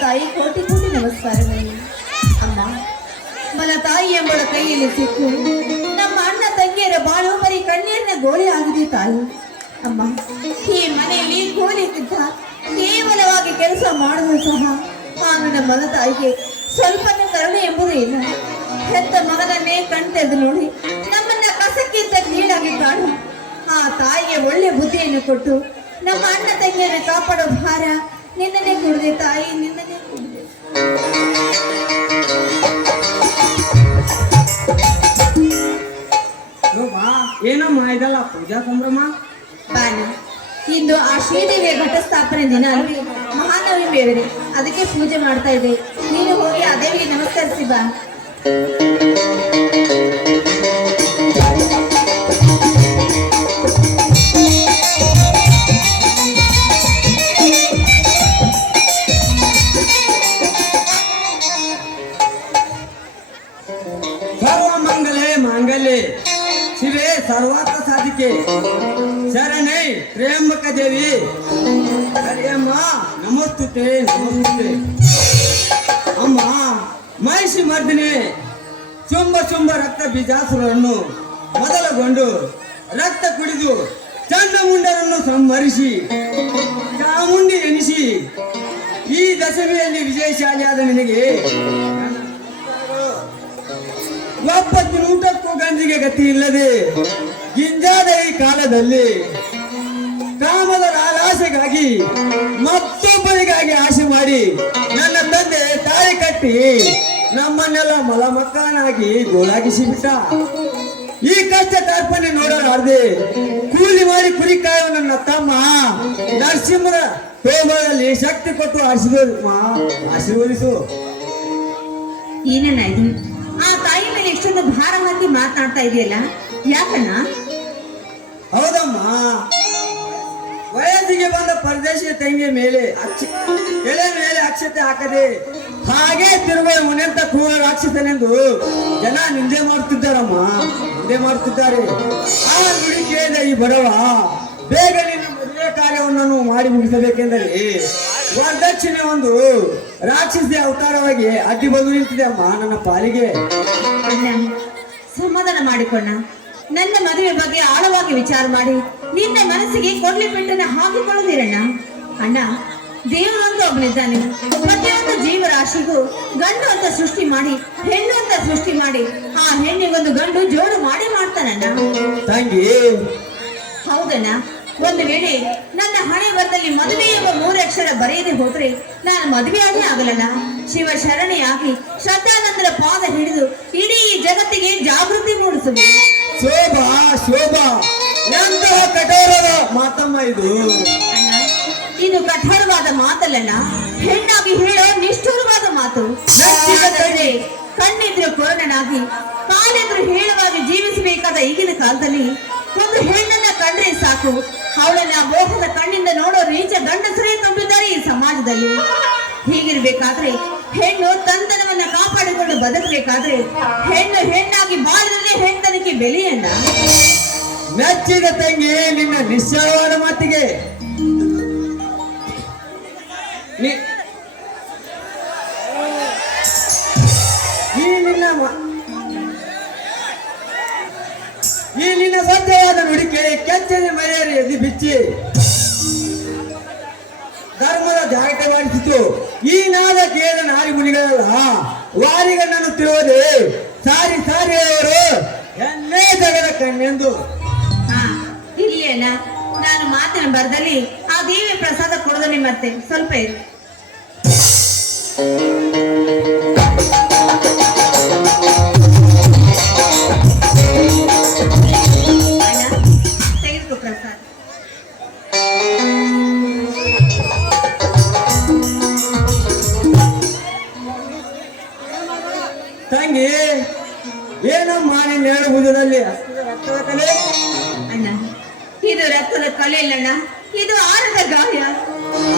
ತಾಯಿ ಕೋಟಿ ಕೋಟಿ ನಮಸ್ಕಾರಗಳು. ಅಮ್ಮ ಮನ ತಾಯಿ ಎಂಬಳ ಕೈಯಲ್ಲಿ ಸಿಕ್ಕು ನಮ್ಮ ಅಣ್ಣ ತಂಗಿಯರ ಬಾಳು ಬರೀ ಕಣ್ಣೀರಿನ ಗೋಳಿ ಆಗಿದೆ ತಾಯಿ. ಅಮ್ಮ, ಈ ಮನೆಯಲ್ಲಿ ತಿದ್ದ ಕೇವಲವಾಗಿ ಕೆಲಸ ಮಾಡುವುದು ಸಹ ನಾನು ನಮ್ಮ ತಾಯಿಗೆ ಸ್ವಲ್ಪ ಕರುಣೆ ಎಂಬುದೇ ಇಲ್ಲ. ಹೆತ್ತ ಮಗನನ್ನೇ ಕಣ್ತೆದ್ದು ನೋಡಿ ನಮ್ಮನ್ನ ಕಸಕ್ಕಿಂತ ಕೀಳಾಗಿ ಕಾಡು ಆ ತಾಯಿಗೆ ಒಳ್ಳೆ ಬುದ್ಧಿಯನ್ನು ಕೊಟ್ಟು ನಮ್ಮ ಅಣ್ಣ ತಂಗಿಯನ್ನು ಕಾಪಾಡೋ ಭಾರ ನಿನ್ನನ್ನೇ ಕುಡ್ದೆ ತಾಯಿ ನಿನ್ನನ್ನೇ ಕುಡ್ದೆ. ಏನಮ್ಮ ಇದಲ್ಲ ಪೂಜಾ ಸಂಭ್ರಮ? ಬಾನಿ ಇಂದು ಆ ಶ್ರೀದೇವಿಯ ಘಟಸ್ಥಾಪನೆ ದಿನ ಮಹಾನವಿ ಮಹಾನವಮಿ ಬೇರೆ. ಅದಕ್ಕೆ ಪೂಜೆ ಮಾಡ್ತಾ ಇದೆ ನೀನು ಹೋಗಿ ಆ ದೇವಿಗೆ ನಮಸ್ಕರಿಸಿ ಬಾ. ಸಾಧಿಕೆ ಶರಣೈ, ತ್ರ್ಯಂಬಕ ದೇವಿ. ಸರಿಯಮ್ಮ ನಮಸ್ತುತೆ ನಮಸ್ತುತೆ. ಅಮ್ಮ ಮಹಿಷಿ ಮರ್ದಿನಿ ಚುಂಬ ಚುಂಬ ರಕ್ತ ಬೀಜಾಸುರನ್ನು ಮೊದಲುಗೊಂಡು ರಕ್ತ ಕುಡಿದು ಚಂಡಮುಂಡರನ್ನು ಸಂಹರಿಸಿ, ಚಾಮುಂಡಿ ಎನಿಸಿ, ಈ ದಶಮಿಯಲ್ಲಿ ವಿಜಯಶಾಲಿಯಾದ ನಿನಗೆ ಒಪ್ಪತ್ತಿನ ಊಟಕ್ಕೂ ಗಂಜಿಗೆ ಗತಿ ಇಲ್ಲದೆ ಗಿಂಜಾದ ಈ ಕಾಲದಲ್ಲಿ ಕಾಮದ ಲಾಲಾಸೆಗಾಗಿ ಮತ್ತೊಬ್ಬರಿಗಾಗಿ ಆಸೆ ಮಾಡಿ ನನ್ನ ತಂದೆ ತಾಯಿ ಕಟ್ಟಿ ನಮ್ಮನ್ನೆಲ್ಲ ಮಲಮಕ್ಕನಾಗಿ ಗೋಳಾಗಿಸಿ ಬಿಟ್ಟ ಈ ಕಷ್ಟ ತರ್ಪಣೆ ನೋಡಲಾರ್ದೆ ಕೂಲಿ ಮಾಡಿ ಕುರಿ ಕಾಯುವ ನನ್ನ ತಮ್ಮ ನರಸಿಂಹರ ಪ್ರೇಮದಲ್ಲಿ ಶಕ್ತಿ ಕೊಟ್ಟು ಆಶೀರ್ವದಿಸ. ಆಶೀರ್ವದಿಸು ಏನೇನಾಯ್ತು ಆ ತಾಯಿ ಮೇಲೆ ಎಷ್ಟೊಂದು ಭಾರ ಹಾಕಿ ಮಾತನಾಡ್ತಾ ಇದೆಯಲ್ಲ? ಯಾಕಣ್ಣ? ಹೌದಮ್ಮ. ವಯಸ್ಸಿಗೆ ಬಂದ ಪರದೇಶಿ ತಂಗಿಯ ಮೇಲೆ ಎಳೆ ಮೇಲೆ ಅಕ್ಷತೆ ಹಾಕದೆ ಹಾಗೆ ತಿರುಗುವ ಮುನೆಂತ ಕ್ರೂರ ರಾಕ್ಷಸನೆಂದು ಜನ ನಿಂದೆ ಮಾಡುತ್ತಿದ್ದಾರಮ್ಮ. ನಿಂದೆ ಮಾಡುತ್ತಿದ್ದಾರೆ. ಆ ನುಡಿ ಕೇಳಿದ ಈ ಬಡವ, ಬೇಗ ನಿನ್ನ ಮದುವೆ ಕಾರ್ಯವನ್ನು ಮಾಡಿ ಮುಗಿಸಬೇಕೆಂದರೆ ವರದಕ್ಷಿಣೆ ಒಂದು ರಾಕ್ಷಸಿ ಅವತಾರವಾಗಿ ಅಡ್ಡಿ ಬಂದು ನಿಂತಿದೆ ಅಮ್ಮ ನನ್ನ ಪಾಲಿಗೆ. ಸಮಾಧಾನ ಮಾಡಿಕೊಂಡ ನನ್ನ ಮದುವೆ ಬಗ್ಗೆ ಆಳವಾಗಿ ವಿಚಾರ ಮಾಡಿ. ನಿನ್ನ ಮನಸ್ಸಿಗೆ ಕೊಡ್ಲಿ ಪೆಟ್ಟನ್ನ ಹಾಕಿಕೊಳ್ಳದಿರಣ್ಣ. ಅಣ್ಣ ದೇವರೊಂದು ಒಬ್ಬನಿದ್ದಾನೆ. ಪ್ರತಿಯೊಂದು ಜೀವರಾಶಿಗೂ ಗಂಡು ಅಂತ ಸೃಷ್ಟಿ ಮಾಡಿ ಹೆಣ್ಣು ಅಂತ ಸೃಷ್ಟಿ ಮಾಡಿ ಆ ಹೆಣ್ಣಿಗೊಂದು ಗಂಡು ಜೋಡು ಮಾಡಿ ಮಾಡ್ತಾನಣ್ಣ. ತಂಗಿ. ಹೌದಣ್ಣ. ಒಂದು ವೇಳೆ ನನ್ನ ಹಣೆ ಬರದಲ್ಲಿ ಮದುವೆ ಎಂಬ ಮೂರಕ್ಷರ ಅಕ್ಷರ ಬರೆಯದೆ ಹೋದ್ರೆ ನಾನು ಮದುವೆಯಾಗೇ ಆಗಲಣ್ಣ. ಶಿವ ಶರಣೆಯಾಗಿ ಶ್ರದ್ಧಾನಂದರ ಪಾದ ಹಿಡಿದು ಇಡೀ ಜಗತ್ತಿಗೆ ಜಾಗೃತಿ ಮೂಡಿಸುವೆ. ಶೋಭಾ ಶೋಭಾ. ಎಂತಹ ಕಠೋರದ ಮಾತಮ್ಮ ಇದು. ಇದು ಕಠೋರವಾದ ಮಾತಲ್ಲ ಹೆಣ್ಣಾಗಿ ಹೇಳೋ ನಿಷ್ಠುರವಾದ ಮಾತು. ಕಣ್ಣಿದ್ರು ಕೊರಡನಾಗಿ ಕಾಲೆದ್ರು ಹೇಳುವಾಗಿ ಜೀವಿಸಬೇಕಾದ ಈಗಿನ ಕಾಲದಲ್ಲಿ ಒಂದು ಹೆಣ್ಣನ್ನ ಕಂಡ್ರೆ ಸಾಕು. ಅವಳನ್ನ ಮೋಹದ ಕಣ್ಣಿಂದ ನೋಡೋ ರೀಚ ಗಂಡಸರೇ ತುಂಬಿದ್ದಾರೆ ಈ ಸಮಾಜದಲ್ಲಿ. ಹೀಗಿರ್ಬೇಕಾದ್ರೆ ಹೆಣ್ಣು ತಂತನವನ್ನ ಕಾಪಾಡಿಕೊಂಡು ಬದುಕಬೇಕಾದ್ರೆ ಹೆಣ್ಣು ಹೆಣ್ಣಾಗಿ ಬಾಳಿದ್ರೆ ಹೆಣ್ಣತನಕ್ಕೆ ಬೆಲೆಯನ್ನ? ಮೆಚ್ಚಿದ ತಂಗಿ, ನಿನ್ನ ನಿಶ್ಚಯವಾದ ಮಾತಿಗೆ. ಈ ನಿನ್ನ ಈ ನಿನ್ನ ಸತ್ಯವಾದ ನುಡಿಕೆ ಕೆಚ್ಚನೆ ಮರೆಯರಿ ಬಿಚ್ಚಿ. ಧರ್ಮದ ಜಾಗಟವಾಗಿಸಿತು ಈ ನಾದ ಕೇಳ ನಾರಿ ಮುನಿಗಳಲ್ಲ ವಾರಿಗಣ್ಣನ್ನು ತಿರುವುದೇ, ಸಾರಿ ಸಾರಿ ಅವರು ಎನ್ನೇ ಜಗದ ಕಣ್ಣೆಂದು. ಇಲ್ಲಿ ನಾನು ಮಾತಿನ ಬರದಲ್ಲಿ ಆ ದೇವಿ ಪ್ರಸಾದ ಕೊಡದಲ್ಲಿ ಮತ್ತೆ ಸ್ವಲ್ಪ ಇರು. ಅಣ್ಣ ಇದು ರಕ್ತದ ಕಲೆ ಇಲ್ಲಣ್ಣ. ಇದು ಆರದ ಗಾಯ.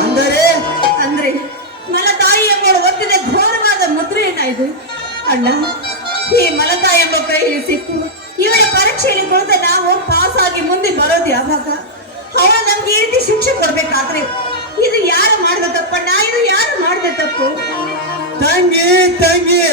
ಅಂದರೆ? ಅಂದ್ರೆ ಮಲತಾಯಿ ಎಂಬಳು ಒತ್ತಿದ ಘೋರವಾದ ಮುದ್ರೆಯನ್ನ ಇದು? ಅಣ್ಣ ಈ ಮಲತಾಯಿ ಎಂಬ ಕೈಯಲ್ಲಿ ಸಿಕ್ಕು. ಇವಳ ಪರೀಕ್ಷೆಯಲ್ಲಿ ಕುಳಿತ ನಾವು ಪಾಸ್ ಆಗಿ ಮುಂದೆ ಬರೋದು ಯಾವಾಗ? ಅವಳು ನಮ್ಗೆ ಈ ರೀತಿ ಶಿಕ್ಷೆ ಕೊಡ್ಬೇಕಾದ್ರೆ ಇದು ಯಾರು ಮಾಡಿದ ತಪ್ಪಣ್ಣ? ಇದು ಯಾರು ಮಾಡಿದ ತಪ್ಪು? ತಂಗಿ ತಂಗಿ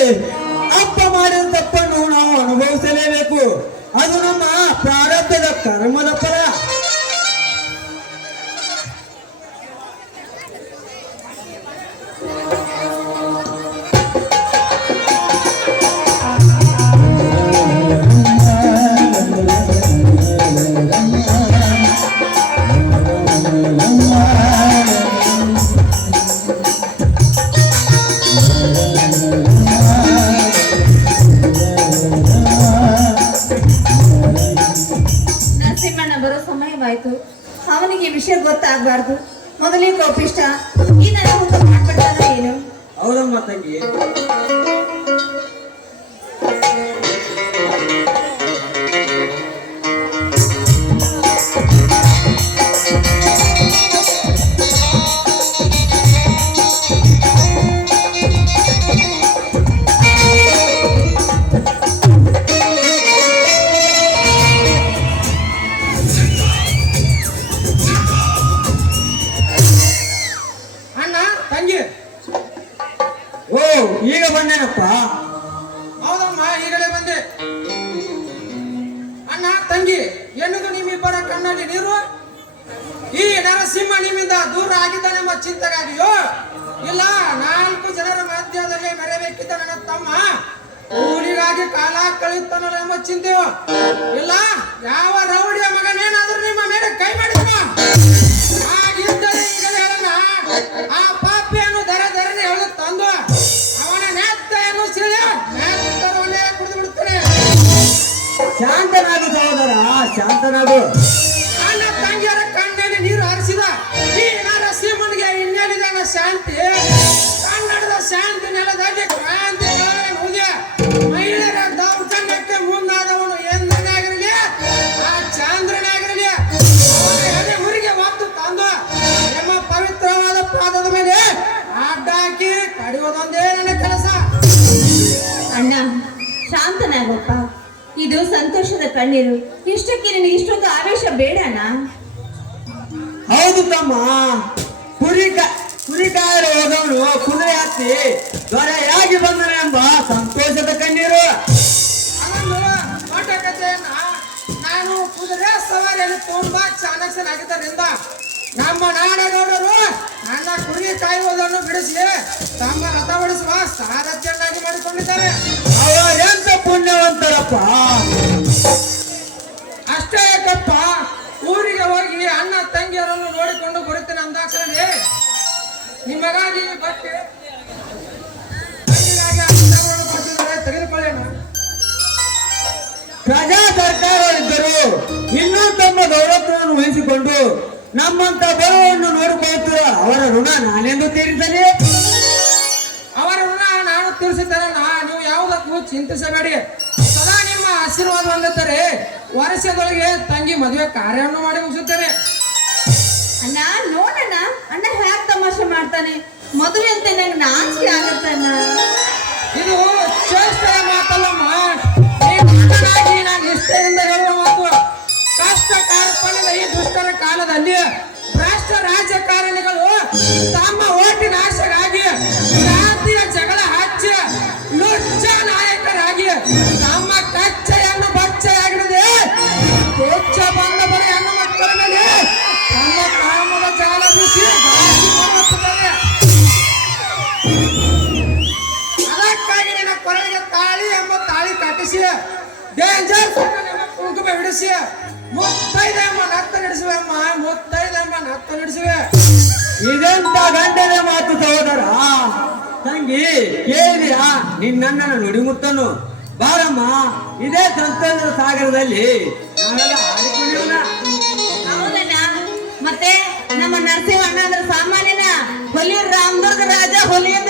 ನರಸಿಂಹಣ್ಣ ಬರೋ ಸಮಯವಾಯ್ತು. ಅವನಿಗೆ ಈ ವಿಷಯ ಗೊತ್ತಾಗಬಾರ್ದು. ಮೊದಲೇ ಕೋಪಿಷ್ಟ. ಈ ಒಂದು ಮಾಡ್ಬಿಟ್ಟಾನ ಏನು? ಹೌದಮ್ಮ ತಂಗಿ. ಬಂದೇನಪ್ಪ ಹೌದಮ್ಮ, ಈಗಲೇ ಬಂದೆ. ಅಣ್ಣ, ತಂಗಿ ಎನ್ನುವುದು ನಿಮ್ಮಿಬ್ಬರ ಕಣ್ಣಲ್ಲಿ ನೀರು? ಈ ನರ ನರಸಿಂಹ ನಿಮ್ಮಿಂದ ದೂರ ಆಗಿದ್ದಾನೆಂಬ ಚಿಂತೆಗಾಗಿಯೋ? ಇಲ್ಲ, ನಾಲ್ಕು ಜನರ ಮಧ್ಯದಲ್ಲಿ ಮೆರೆಬೇಕಿದ್ದ ನನ್ನ ತಮ್ಮ ಊರಿಗಾಗಿ ಕಾಲ ಕಳೆಯುತ್ತಾನಲ್ಲ ಎಂಬ ಚಿಂತೆಯೋ? ಇಲ್ಲ, ಯಾವ ರೌಡಿಯ ಮಗನೇನಾದ್ರೂ ನಿಮ್ಮ ಮೇಲೆ ಕೈ ಮಾಡಿದ ಈಗಲೇ ಆ ಶಾಂತನಾಗು. ನನ್ನ ತಂಗಿಯರ ಕಣ್ಣಲ್ಲಿ ನೀರು ಹರಿಸಿದ. ಈ ನರಸಿಂಹನಿಗೆ ಇನ್ನೇನಿದೆ ನನ್ನ ಶಾಂತಿ? ಕನ್ನಡದ ಶಾಂತಿ ನೆಲದಲ್ಲಿ ಕ್ರಾಂತಿ ನುಡಿಯ ಮಹಿಳೆಯರ ದೌರ್ಜನ್ಯಕ್ಕೆ ಮುಂದಾದವನು ಎಂದನಾಗಿರಲಿ ಆ ಚಾಂದ್ರನಾಗಿರಲಿ ಮುರಿಗೆ ಒತ್ತು ತಂದು ನಿಮ್ಮ ಪವಿತ್ರವಾದ ಪಾದದ ಮೇಲೆ ಅಡ್ಡ ಹಾಕಿ ಕಡಿಯೋದೊಂದೇ ನನ್ನ ಕೆಲಸ. ಅಣ್ಣ ಶಾಂತನಾಗಪ್ಪ. ಇದು ಸಂತೋಷದ ಕಣ್ಣೀರು. ಇಷ್ಟಕ್ಕೆ ನಿನಗೆ ಇಷ್ಟೊಂದು ಆವೇಶ ಬೇಡ ಅಣ್ಣ. ಹೌದು ತಮ್ಮ. ಕುರಿ ಕ- ಕುರಿ ಕಾಯಲು ಹೋದವನು ಕುದುರೆ ಹತ್ತಿ ದೊರೆಯಾಗಿ ಬಂದನೆಂಬ ಸಂತೋಷದ ಕಣ್ಣೀರು. ಅದೊಂದು ದೊಡ್ಡ ಕಥೆಯನ್ನ ನಾನು ಕುದುರೆ ಸವಾರಿಯಲ್ಲಿ ತುಂಬಾ ಚಾಣಕ್ಷನಾಗಿದ್ದರಿಂದ ನಮ್ಮ ನಾಡಗೌಡರು ನನ್ನ ಕುರಿ ಕಾಯುವುದನ್ನು ಬಿಡಿಸಿ ತಮ್ಮ ರಥ ಓಡಿಸುವ ಸಾರಥ್ಯನ್ನಾಗಿ ಮಾಡಿಕೊಂಡಿದ್ದಾರೆ. ಅವರೆಂತ ಪುಣ್ಯವಂತರಪ್ಪ. ನೋಡಿಕೊಂಡು ಬರುತ್ತೇನೆ ಅಂದಾಕ್ಷರನೇ ನಿಮಗಾಗಿ ಬಟ್ಟೆ ಪ್ರಜಾ ಸರ್ಕಾರಗಳಿದ್ದರು ಇನ್ನೂ ತಮ್ಮ ಗೌರವವನ್ನು ವಹಿಸಿಕೊಂಡು ನಮ್ಮಂತ ಬಲವನ್ನು ನೋಡಿಕೊಳ್ಳುತ್ತಿರುವ ಅವರ ಋಣ ನಾನೆಂದು ತೀರಿಸಲಿ ಅವರ ಋಣ ನಾನು ತೀರಿಸುತ್ತೇನೆ. ನೀವು ಯಾವುದಕ್ಕೂ ಚಿಂತಿಸಬೇಡಿ. ಸದಾ ನಿಮ್ಮ ಆಶೀರ್ವಾದ ಹೊಂದುತ್ತಾರೆ ವರ್ಷದೊಳಗೆ ತಂಗಿ ಮದುವೆ ಕಾರ್ಯವನ್ನು ಮಾಡಿ ಮುಗಿಸುತ್ತೇನೆ. ಅಣ್ಣ, ನೋಡಣ್ಣ, ಅಣ್ಣ ಹ್ಯಾಕ್ ತಮಾಷೆ ಮಾಡ್ತಾನೆ? ಮದುವೆ ಅಂತ ನಂಗೆ ನಾಚಿಕೆ ಆಗತ್ತಣ್ಣ ಇದು ಚೇಷ್ಟೆಯ ಮಾತಲ್ಲಮ್ಮ ನಾನು ನಿಷ್ಠೆಯಿಂದ ಹೇಳುವ ಮಾತು. ಕಷ್ಟ ಕಾರ್ಪಣ್ಯದ ಈ ದುಷ್ಟರ ಕಾಲದಲ್ಲಿ ರಾಷ್ಟ್ರ ರಾಜಕಾರಣಿಗಳು ತಮ್ಮ ಕುಂಕುಮ ಮುತ್ತೈದಮ್ಮ ನತ್ತ ನಡೆಸುವೆ ಅಮ್ಮ, ಮುತ್ತೈದ ಎಂಬ ನತ್ತ ನಡೆಸುವೆ. ಇದೆಂತ ಗಂಡನೆ ಮಾತು ಸಹೋದರ? ತಂಗಿ, ಕೇಳಿದೆಯಾ? ನಿನ್ನನ್ನ ನುಡಿಮುತ್ತನು ಬಾರಮ್ಮ, ಇದೇ ಸಂತೋಷದ ಸಾಗರದಲ್ಲಿ ನಾವೆಲ್ಲ ಮತ್ತೆ ನಮ್ಮ ನರಸಿಂಹ ಅಣ್ಣ ಅಂದ್ರೆ ಸಾಮಾನ್ಯನ ಹುಲಿ ರಾಮದುರ್ಗ ರಾಜ ಹುಲಿಯಿಂದಾಗಿ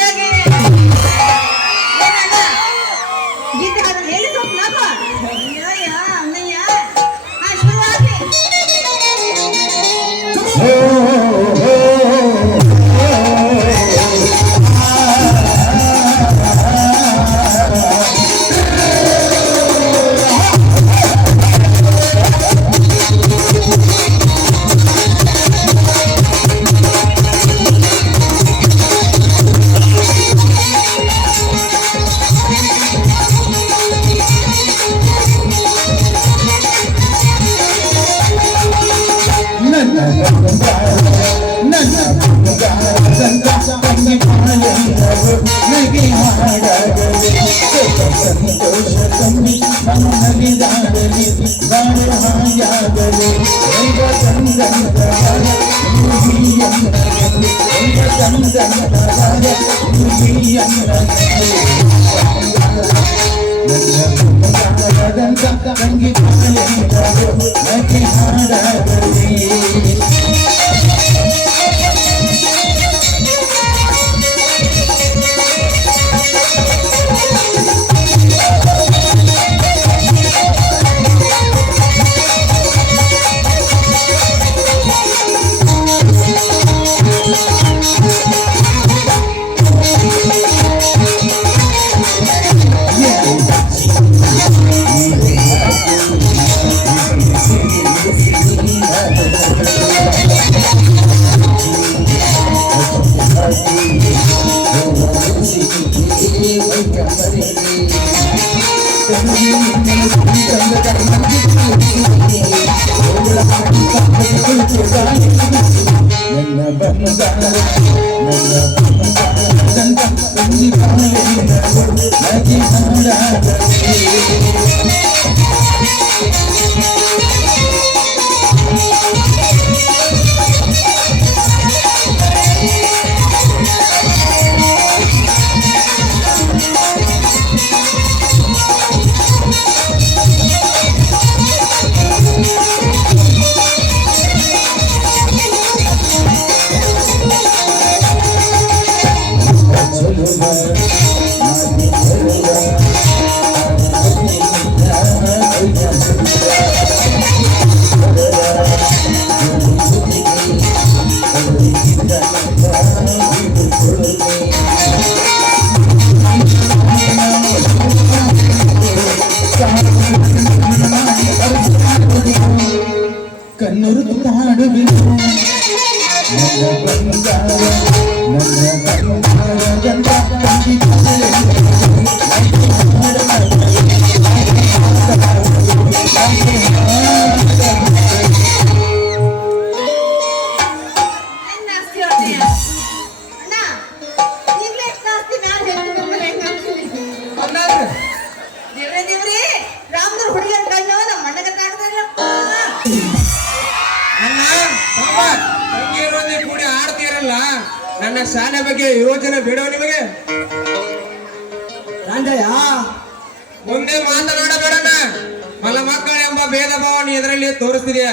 ನೀ ಇದರಲ್ಲಿ ತೋರಿಸ್ತಿದ್ಯಾ?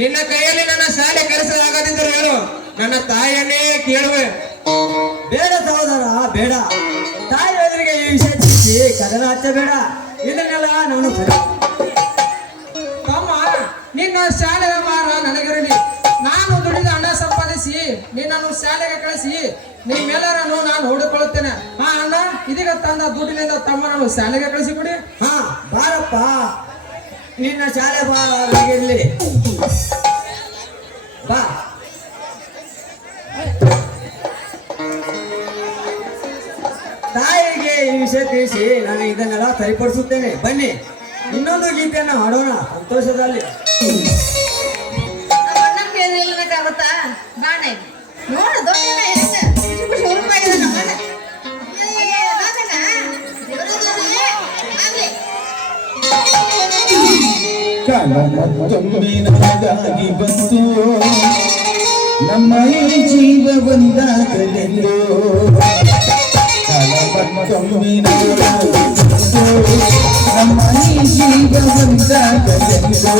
ನಿನ್ನ ಕೈಯಲ್ಲಿ ನನ್ನ ಶಾಲೆ ಕರೆಸಲಾಗದಿದ್ದರೆ ಹೇಳು. ನನ್ನ ತಾಯಿಯನ್ನೇ ಕೇಳುವೆ. ಬೇಡ ಸಹೋದರ, ಬೇಡ. ತಾಯಿ ಎದುರಿಗೆ ಈ ವಿಷಯ ಕದನ ಹಚ್ಚಬೇಡ. ಇದನ್ನೆಲ್ಲ ನಾನು ತಮ್ಮ, ನಿನ್ನ ಶಾಲೆ ವ್ಯವಹಾರ ನನಗಿರಲಿ. ನಾನು ದುಡಿದ ಹಣ ಸಂಪಾದಿಸಿ, ನಿನ್ನನ್ನು ಶಾಲೆಗೆ ಕಳಿಸಿ, ನಿಮ್ಮೆಲ್ಲರನ್ನು ನಾನು ನೋಡಿಕೊಳ್ಳುತ್ತೇನೆ ಹಾ ಅಣ್ಣ, ಇದೀಗ ತಂದ ದುಡ್ಡಿನಿಂದ ತಮ್ಮನನ್ನು ಶಾಲೆಗೆ ಕಳಿಸಿಬಿಡಿ ಹಾ, ಬಾರಪ್ಪ. ನಿನ್ನ ಶಾಲೆ ಬಾಗಿರ್ಲಿ ಬಾ. ತಾಯಿಗೆ ಈ ವಿಷಯ ತಿಳಿಸಿ ನಾನು ಇದನ್ನೆಲ್ಲ ಸರಿಪಡಿಸುತ್ತೇನೆ. ಬನ್ನಿ, ಇನ್ನೊಂದು ಗೀತೆಯನ್ನು ಹಾಡೋಣ ಸಂತೋಷದಲ್ಲಿ. ಕಾಲ ಮತ್ತೊಮ್ಮೆ ನಮಗಾಗಿ ಬಂತು. ನಮ್ಮ ಈ ಜೀವ ಒಂದಾಗಲೆಂದು. ಕಾಲ ಮತ್ತೊಮ್ಮೆ ಬಂತು. ನಮ್ಮ ಈ ಜೀವ ಒಂದಾಗಲೆಂದು.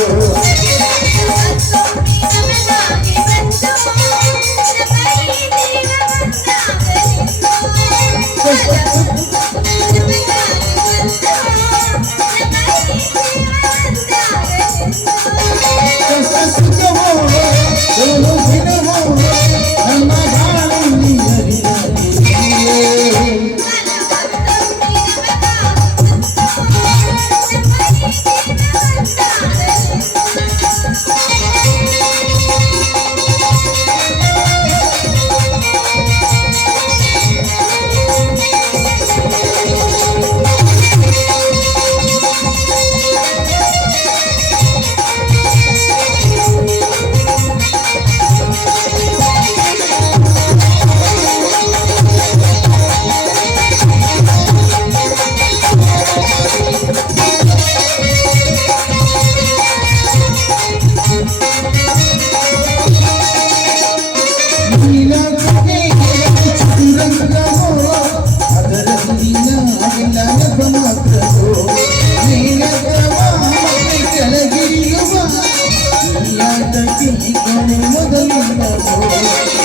ಈ ಆಟಕ್ಕೆ